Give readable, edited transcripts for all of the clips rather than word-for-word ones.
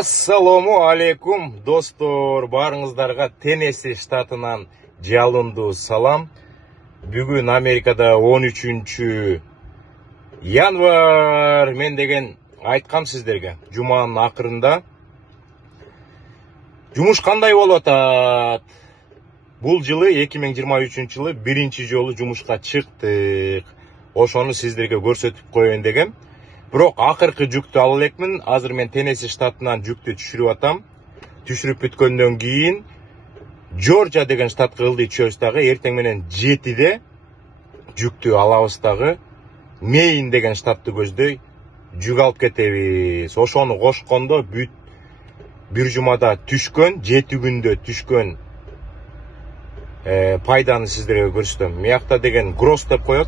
Ассаламу алейкум, достор, барыңыздарға Теннесси штатынан жалынды салам. Бүгін Америкада 13 январ мен деген айтқам сіздерге. Жуманың ақырында. Жұмыш қандай болып атат? Бұл жылы 2023 жылы бірінші жолы жұмышқа шықтық. Ошоны сіздерге көрсөтүп коеюн дегем. Бирок акыркы жүктү ала элекмин. Азыр мен Теннесси штатынан жүктү түшүрүп атам. Түшүрүп бүткөндөн кийин Джорджия деген штатка ылдый чөбүз дагы. Эртең менен 7-де жүктү алабыз дагы. Мейн деген штатты көздөй жүк алып кетебиз. Ошону кошкондо бир жумада түшкөн, 7 күндө түшкөн пайданы сиздерге көрсөтөм. Миякта деген гросс деп коет.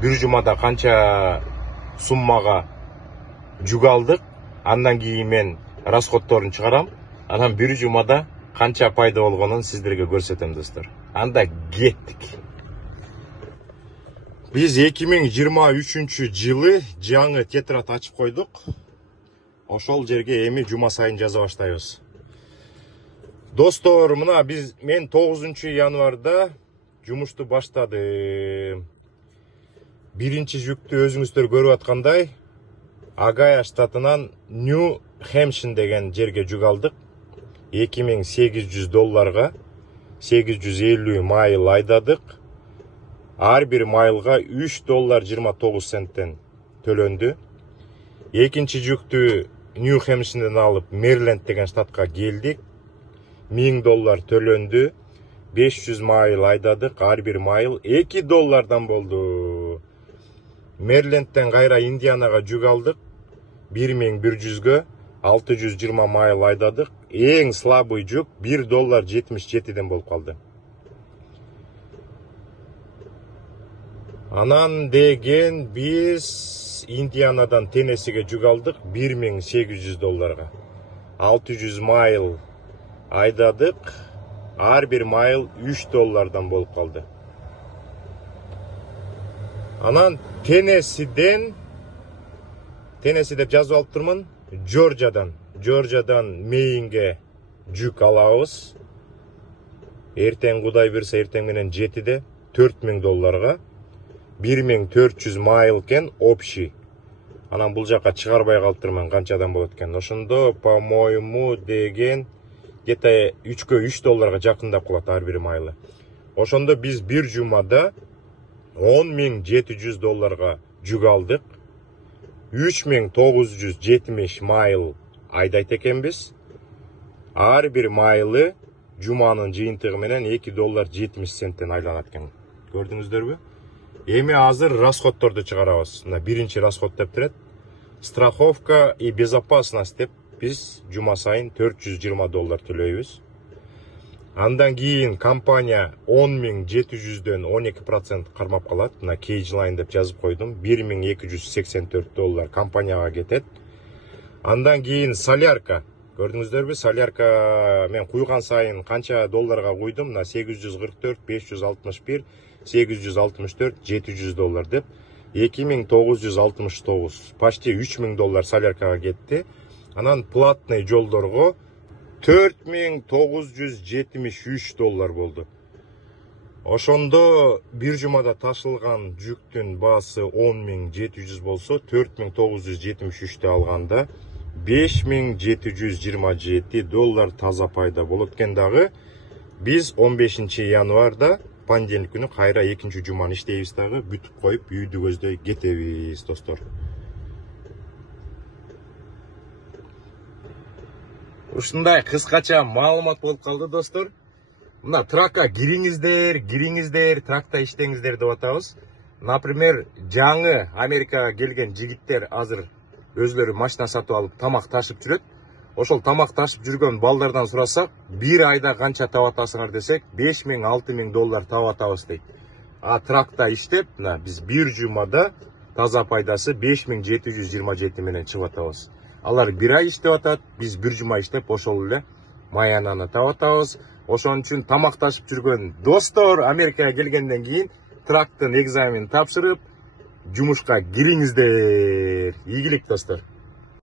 Бир жумада канча суммага жүк алдык. Андан кийин мен расходторун чыгарам. Анан бир жумада канча пайда болгонун сиздерге көрсөтөм, достор. Анда кеттик. Биз 2023 жылы жаңы тетрадь ачып койдук. Ошол жерге эми жума сайын жаза баштайбыз. Достор, мына мен 9 январда жумушту баштадым. Биринчи жүктү өзүңүздөр көрүп аткандай, Агая штатынан Нью-Хэмпшир деген жерге жүк алдык. $2800 850 майл айдадык. Ар бир майлга $3.29 төлөндү. Экинчи жүктү Нью-Хэмпширден алып Мэриленд деген штатка келдик. $1000 төлөндү. 500 майл айдадык. Ар бир майл $2 болду. Мэрилендтен кайра Индианага жүк алдык. 1100-гө 620 майл айдадык. Эң слабый жүк $1.77 болуп калды. Анан деген биз Индианадан Теннессиге жүк алдык $1800. 600 майл айдадык. Ар бир майл $3 болуп калды. Анан Теннесси деп жазып алып турмун. Джорджиядан Мейнге жүк алабыз. Эртең Кудай берсе эртең менен 7-де $4000. 1400 майл кен общий. Анан бул жака чыгарбай калыптырмын канчадан болот экен. Ошондо, по-моему, деген где-то $3 жакындап калат ар бир майлы. Ошондо биз бир жумада $10,700 жүк алдык. 3970 майл айдайт экенбиз. Ар бир майлы жуманын жыйынтыгы менен $2.70 айланат экен. Көрдүңүздөрбү? Эми азыр расходторду чыгарабыз. Мына биринчи расход деп турат. Страховка и безопасность деп биз жума сайын $420 төлөйбүз. Андан кийин компания 10,700дөн 12% кармап калат. Мына Кейджлайн деп жазып койдум. $1284 компанияга кетет. Андан кийин солярка. Көрдүңүздөрбү? Солярка мен куйган сайын канча долларга куйдум? Мына 844, 561, 864, $700 деп. $2969. Почти $3000 соляркага кетти. Анан платный жолдорго $4973 болду. Ошондо бир жумада ташылган жүктүн баасы 10,700 болсо, $4973 алганда $5727 таза пайда болот экен дагы. Биз 15 январда понедельник күнү кайра экинчи жуманы иштейбиз дагы, бүтүп коюп үйдү көздөй кетебиз, достор. Ушундай кыскача маалымат болуп калды, достор. Мына тракка кириңиздер, тракта иштеңиздер деп атабыз. Например, жаңы Америкага келген жигиттер азыр өзлөрү машина сатып алып тамак ташып жүрөт. Ошол тамак ташып жүргөн балдардан сурасак, бир айда канча таап атасыңар десек, $5000-$6000 таап атабыз дейт. А тракта иштеп, мына биз бир жумада таза пайдасы $5727 менен чыгып атабыз. Алар бир ай иштеп атат, биз бир жума иштеп ошол эле маянаны таап атабыз. Ошон үчүн тамак ташып жүргөн достор, Америкага келгенден кийин трактын экзаменин тапшырып, жумушка кириңиздер. Ийгилик, достор.